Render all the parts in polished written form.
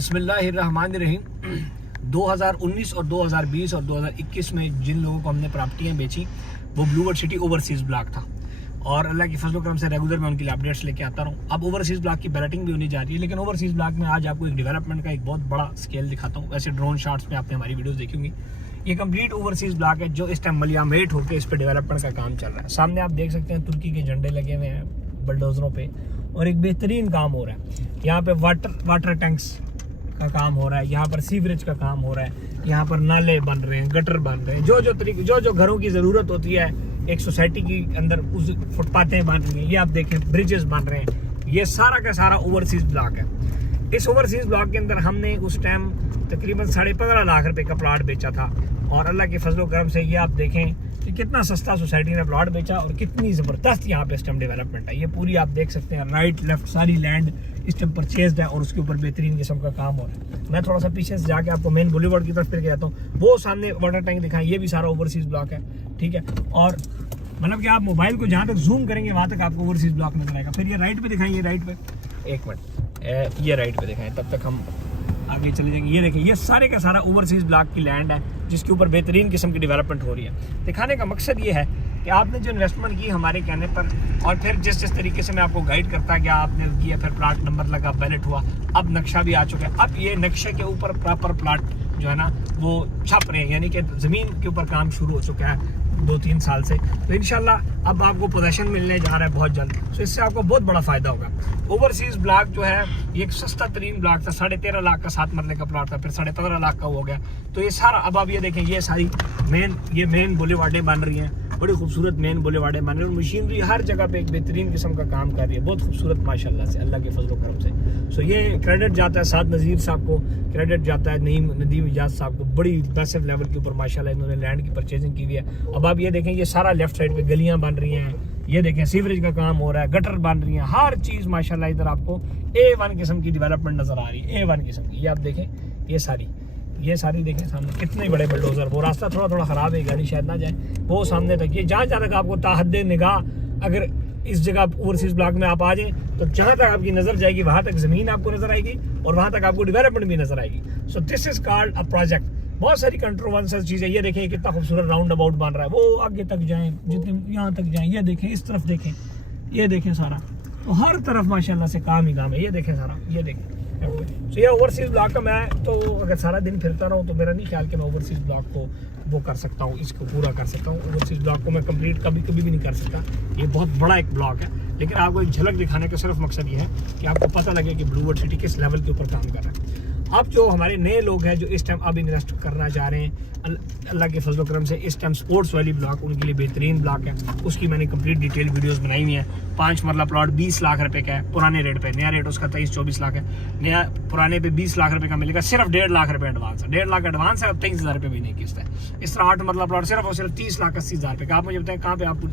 बिस्मिल्लाहिर्रहमानिर्रहीम। 2019 और 2020 और 2021 में जिन लोगों को हमने प्रॉपर्टियाँ बेची वो ब्लूवर्ड सिटी ओवरसीज़ ब्लॉक था और अल्लाह की फजल करम से रेगुलर मैं उनके लिए अपडेट्स लेके आता रहूँ। अब ओवरसीज़ ब्लॉक की बैलेटिंग भी होनी जा रही है, लेकिन ओवरसीज़ ब्लॉक में आज आपको एक डेवलपमेंट का एक बहुत बड़ा स्केल दिखाता हूँ। वैसे ड्रोन शॉट्स में आपने हमारी वीडियोस देखी होंगी। ये कंप्लीट ओवरसीज़ ब्लॉक है जो इस टाइम मलियामेट होकर इस पर डेवलपमेंट का काम चल रहा है। सामने आप देख सकते हैं तुर्की के झंडे लगे हुए हैं बल्डोजरों पे और एक बेहतरीन काम हो रहा है। यहाँ पे वाटर टैंक्स का काम हो रहा है, यहाँ पर सीवरेज का काम हो रहा है, यहाँ पर नाले बन रहे हैं, गटर बन रहे हैं, जो घरों की ज़रूरत होती है एक सोसाइटी के अंदर उस फुटपाथें बन रही हैं। ये आप देखें ब्रिजेस बन रहे हैं। ये सारा का सारा ओवरसीज़ ब्लॉक है। इस ओवरसीज़ ब्लॉक के अंदर हमने उस टाइम तकरीबन 15.5 लाख रुपए का प्लॉट बेचा था और अल्लाह के फजलो करम से ये आप देखें कि कितना सस्ता सोसाइटी ने प्लॉट बेचा और कितनी ज़बरदस्त यहाँ पे इस टाइम डेवलपमेंट है। ये पूरी आप देख सकते हैं राइट लेफ्ट सारी लैंड इस टाइम परचेज्ड है और उसके ऊपर बेहतरीन किस्म का काम हो रहा है। मैं थोड़ा सा पीछे से जाके आपको मेन बुलेवार्ड की तरफ फिर के जाता हूँ। वो सामने वाटर टैंक दिखाएं, ये भी सारा ओवरसीज़ ब्लॉक है, ठीक है। और मतलब कि आप मोबाइल को जहाँ तक जूम करेंगे वहाँ तक आपको ओवरसीज़ ब्लॉक नजर आएगा। फिर ये राइट पे दिखाएं, ये राइट पे एक मिनट ये राइट पे दिखाएं, तब तक हम आगे चले जाएंगे। ये देखें, ये सारे का सारा ओवरसीज़ ब्लॉक की लैंड है जिसके ऊपर बेहतरीन किस्म की डेवलपमेंट हो रही है। दिखाने का मकसद ये है कि आपने जो इन्वेस्टमेंट की हमारे कहने पर और फिर जिस तरीके से मैं आपको गाइड करता गया आपने किया, फिर प्लाट नंबर लगा, बैलेट हुआ, अब नक्शा भी आ चुका है। अब ये नक्शे के ऊपर प्रॉपर प्लाट जो है ना वो छप रहे हैं, यानी कि ज़मीन के ऊपर काम शुरू हो चुका है 2-3 साल से। तो इंशाल्लाह अब आपको पोजेशन मिलने जा रहा है बहुत जल्द, तो इससे आपको बहुत बड़ा फ़ायदा होगा। ओवरसीज़ ब्लॉक जो है ये एक सस्ता तरीन ब्लॉक था, 13.5 लाख का 7 मरले का प्लॉट था, फिर 15.5 लाख का हो गया। तो ये सारा अब आप ये देखें, ये सारी मेन बुलेवार्डें बन रही हैं, बड़ी खूबसूरत मेन बुलेवार्डें बन रही हैं और मशीनरी हर जगह पे एक बेहतरीन किस्म का काम कर रही है, बहुत खूबसूरत माशाल्लाह से, अल्लाह के फजल करम से। सो ये क्रेडिट जाता है साद नज़ीर साहब को, क्रेडिट जाता है नदीम इजाज़ साहब को, बड़ी मैसिव लेवल के ऊपर माशाल्लाह इन्होंने लैंड की परचेजिंग की हुई है। अब आप ये देखें, ये सारा लेफ्ट साइड पे गलियां बन रही हैं, ये देखें सीवरेज का काम हो रहा है, गटर बन रही हैं, हर चीज़ माशाल्लाह इधर आपको A1 किस्म की डेवलपमेंट नज़र आ रही है, A1 किस्म की। ये आप देखें, ये सारी देखें सामने कितने बड़े बुलडोजर। वो रास्ता थोड़ा ख़राब है, गाड़ी शायद ना जाए वो सामने तक। ये जहाँ तक आपको ताहद्दे निगाह अगर इस जगह ओवरसीज़ ब्लॉक में आप आ जाएं तो जहाँ तक आपकी नज़र जाएगी वहाँ तक ज़मीन आपको नज़र आएगी और वहाँ तक आपको डेवलपमेंट भी नज़र आएगी। So this is called a project. बहुत सारी कंट्रोवर्शियल चीज़ें, ये देखें कितना खूबसूरत राउंड अबाउट बन रहा है, वो आगे तक जाएँ जितने यहाँ तक जाएँ। ये देखें, इस तरफ देखें, ये देखें सारा, तो हर तरफ माशाल्लाह से काम ही काम है। ये देखें सारा, ये देखें। तो ये ओवरसीज़ ब्लॉक का मैं तो अगर सारा दिन फिरता रहूँ तो मेरा नहीं ख्याल कि मैं ओवरसीज़ ब्लॉक को वो कर सकता हूँ, इसको पूरा कर सकता हूँ। ओवरसीज़ ब्लॉक को मैं कंप्लीट कभी भी नहीं कर सकता, ये बहुत बड़ा एक ब्लॉक है। लेकिन आपको एक झलक दिखाने का सिर्फ मकसद ये है कि आपको पता लगे कि ब्लूवर्ड सिटी किस लेवल के ऊपर काम कर रहा है। अब जो हमारे नए लोग हैं जो इस टाइम अब इन्वेस्ट करना चाह रहे हैं, अल्लाह के फजल करम से इस टाइम स्पोर्ट्स वैली ब्लॉक उनके लिए बेहतरीन ब्लॉक है। उसकी मैंने कंप्लीट डिटेल वीडियोस बनाई हुई है। 5 मरला प्लॉट 20 लाख रुपए का है पुराने रेट पे, नया रेट उसका 23-24 लाख है। नया पुराने पे 20 लाख रुपए का मिलेगा, सिर्फ 1.5 लाख रुपए एडवांस है, 1.5 लाख एडवांस है और 23,000 रुपये भी नहीं किस्त है। इस तरह 8 मरला प्लॉट सिर्फ और सिर्फ 30,80,000 रुपये का। आप मुझे बताएं कहाँ पे आपको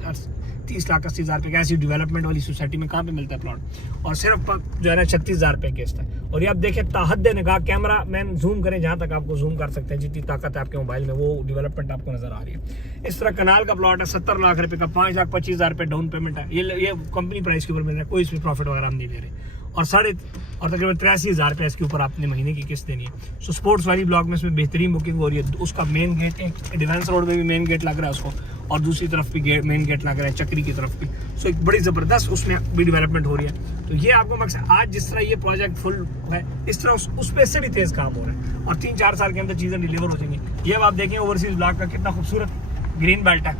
30,80,000 रुपये का ऐसी डेवलपमेंट वाली सोसाइटी में कहाँ पे मिलता है प्लॉट, और सिर्फ जो है ना 36,000 रुपये किस्त है। और ये आप देखें ताहद्दे निगाह, कैमरा मैन जूम करें जहाँ तक आपको जूम कर सकते हैं, जितनी ताकत है आपके मोबाइल में वो डेवलपमेंट आपको नजर आ रही है। इस तरह कनाल का प्लॉट है 70 लाख रुपए का, 5,25,000 रुपये डाउन पेमेंट है। ये कंपनी प्राइस के ऊपर मिल रहा है, कोई इसमें प्रॉफिट वगैरह हम नहीं ले रहे। और तकरीबन 83,000 रुपये इसके ऊपर आपने महीने की किस्त देनी है। सो स्पोर्ट्स वाली ब्लॉक में इसमें बेहतरीन बुकिंग हो रही है। उसका मेन गेट एक डिफेंस रोड में भी मेन गेट लग रहा है उसको, और दूसरी तरफ भी मेन गेट लग रहा है चक्री की तरफ भी। सो एक बड़ी ज़बरदस्त उसमें भी डेवलपमेंट हो रही है। तो ये आपको मकसद, आज जिस तरह ये प्रोजेक्ट फुल है इस तरह उस पर से भी तेज़ काम हो रहा है और 3-4 साल के अंदर चीज़ें डिलीवर हो जाएंगी। ये अब आप देखें ओवरसीज़ ब्लॉक का कितना खूबसूरत ग्रीन बेल्ट है।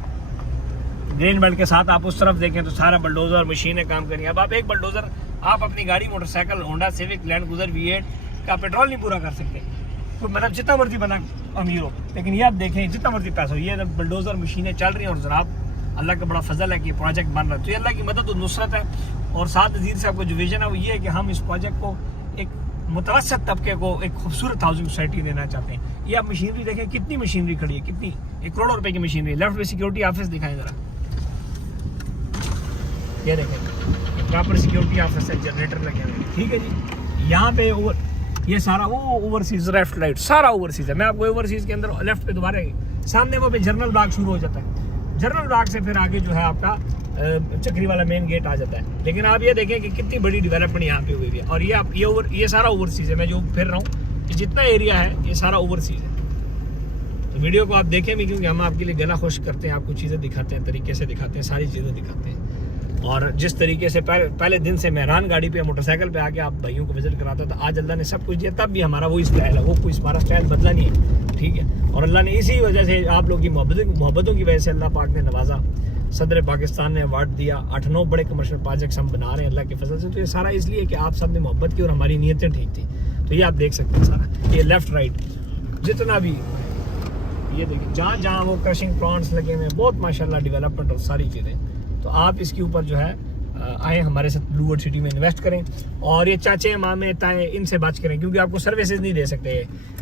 ग्रीन बेल्ट के साथ आप उस तरफ देखें तो सारा बल्डोजर मशीनें काम कर रही हैं। अब आप एक बल्डोजर आप अपनी गाड़ी मोटरसाइकिल होंडा सिविक लैंड गुजर V8 का पेट्रोल नहीं पूरा कर सकते, तो मतलब जितना मर्जी बना अमीर हो, लेकिन ये आप देखें जितना मर्जी पैसा हो, ये बल्डोजर मशीनें चल रही हैं और जनाब अल्लाह का बड़ा फजल है कि प्रोजेक्ट बन रहा है। तो ये अल्लाह की मदद और नुसरत है। और साथ नज़ीर साहब का जो विजन है वो ये है कि हम इस प्रोजेक्ट को एक मुतवसत तबके को एक खूबसूरत हाउसिंग सोसाइटी देना चाहते हैं। ये आप मशीनरी देखें, कितनी मशीनरी खड़ी है, कितनी 1 करोड़ रुपए की मशीनरी। लेफ्ट में सिक्योरिटी ऑफिस दिखाएं जरा, ये देखें प्रॉपर सिक्योरिटी ऑफिस है, जनरेटर लगे हुए हैं, ठीक है जी। यहाँ पे ये सारा वो ओवरसीज़ लेफ्ट राइट सारा ओवरसीज़ है। मैं आपको ओवरसीज़ के अंदर लेफ्ट पे दोबारा सामने वो पे जर्नल ब्लॉक शुरू हो जाता है। जर्नल ब्लॉक से फिर आगे जो है आपका चक्री वाला मेन गेट आ जाता है। लेकिन आप ये देखें कि कितनी बड़ी डेवलपमेंट यहाँ पे हुई है। और ये सारा ओवरसीज है, मैं जो फिर रहा हूँ, ये जितना एरिया है ये सारा ओवरसीज है। तो वीडियो को आप देखें भी, क्योंकि हम आपके लिए गला खुश करते हैं, आपको चीज़ें दिखाते हैं, तरीके से दिखाते हैं, सारी चीज़ें दिखाते हैं। और जिस तरीके से पहले दिन से मेहरान गाड़ी पे, मोटरसाइकिल पे आके आप भाइयों को विजिट कराता था, आज अल्लाह ने सब कुछ दिया, तब भी हमारा वही स्टाइल है, वो कोई हमारा स्टाइल बदला नहीं है, ठीक है। और अल्लाह ने इसी वजह से, आप लोग की मोहब्बतों की वजह से अल्लाह पाक ने नवाजा। सदर पाकिस्तान ने अवार्ड दिया, 8-9 बड़े कमर्शियल प्रोजेक्ट्स हम बना रहे हैं अल्लाह के फजल से। तो ये सारा इसलिए कि आप सब ने मोहब्बत की और हमारी नीयतें ठीक थी। तो ये आप देख सकते हैं सारा, ये लेफ्ट राइट जितना भी, ये देखिए जहाँ जहाँ वो क्रशिंग प्लांट्स लगे हुए हैं, बहुत माशाल्लाह डेवलपमेंट और सारी चीज़ें। तो आप इसके ऊपर जो है आए हमारे साथ ब्लू वर्ल्ड सिटी में इन्वेस्ट करें। और ये चाचे मामे ताए इनसे बात करें, क्योंकि आपको सर्विसेज नहीं दे सकते।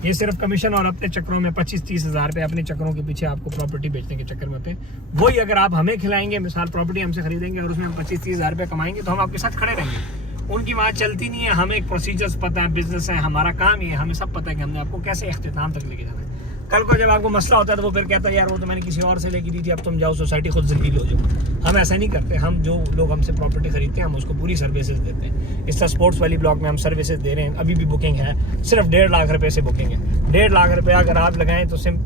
ये सिर्फ कमीशन और अपने चक्करों में 25-30 हज़ार रुपये अपने चक्करों के पीछे आपको प्रॉपर्टी बेचने के चक्कर में होते हैं। वही अगर आप हमें खिलाएंगे, मिसाल प्रॉपर्टी हमसे खरीदेंगे और उसमें हम 25-30 हज़ार रुपये कमाएंगे, तो हम आपके साथ खड़े रहेंगे। उनकी वहाँ चलती नहीं है, हमें एक प्रोसीजर्स पता है, बिजनेस है, हमारा काम ही है, हमें सब पता है कि हमने आपको कैसे इख्तिताम तक लेके जाना है। कल को जब आपको मसला होता है तो वो फिर कहता है यार वो तो मैंने किसी और से लेके दी थी, अब तुम जाओ सोसाइटी खुद जलील हो जाओ। हम ऐसा नहीं करते। हम जो लोग हमसे प्रॉपर्टी खरीदते हैं हम उसको पूरी सर्विसेज देते हैं। इस तरह स्पोर्ट्स वाली ब्लॉक में हम सर्विसेज दे रहे हैं, अभी भी बुकिंग है, सिर्फ 1.5 लाख रुपए से बुकिंग है। 1.5 लाख रुपये अगर आप लगाएं तो सिर्फ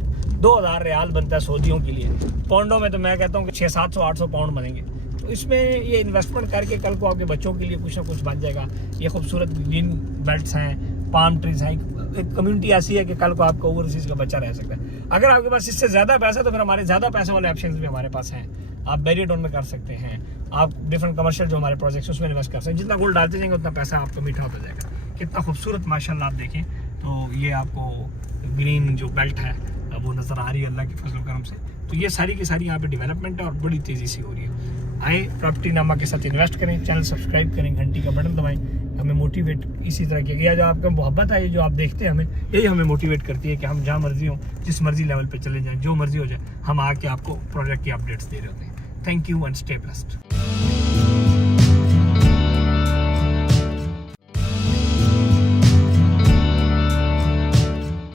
2000 रियाल बनता है सऊदियों के लिए। पाउंडों में तो मैं कहता हूँ कि 600-700-800 पाउंड बनेंगे। तो इसमें ये इन्वेस्टमेंट करके कल को आपके बच्चों के लिए कुछ ना कुछ बन जाएगा। ये खूबसूरत ग्रीन बेल्ट्स हैं, पाम ट्रीज हैं, एक कम्युनिटी ऐसी है कि कल को आपका ओवरसीज का बच्चा रह सकता है। अगर आपके पास इससे ज़्यादा पैसा, तो फिर हमारे ज़्यादा पैसे वाले ऑप्शंस भी हमारे पास हैं। आप बैरियडोन में कर सकते हैं, आप डिफरेंट कमर्शियल जो हमारे प्रोजेक्ट्स उसमें इन्वेस्ट कर सकते हैं। जितना गोल्ड डालते जाएंगे उतना पैसा आपको मीठा होता जाएगा। कितना खूबसूरत माशाल्लाह आप देखें तो ये आपको ग्रीन जो बेल्ट है वो नज़र आ रही है अल्लाह के फजल करम से। तो ये सारी की सारी यहाँ पे डेवलपमेंट है और बड़ी तेज़ी से हो रही है। आए प्रॉपर्टी नामा के साथ इन्वेस्ट करें, चैनल सब्सक्राइब करें, घंटी का बटन दबाएं, हमें मोटिवेट इसी तरह किया गया। जो आपका मोहब्बत है, ये जो आप देखते हैं हमें, यही हमें मोटिवेट करती है कि हम जहाँ मर्जी हों, जिस मर्जी लेवल पे चले जाएं, जो मर्जी हो जाए, हम आके आपको प्रोजेक्ट की अपडेट्स दे रहे होते हैं। Thank you and stay blessed.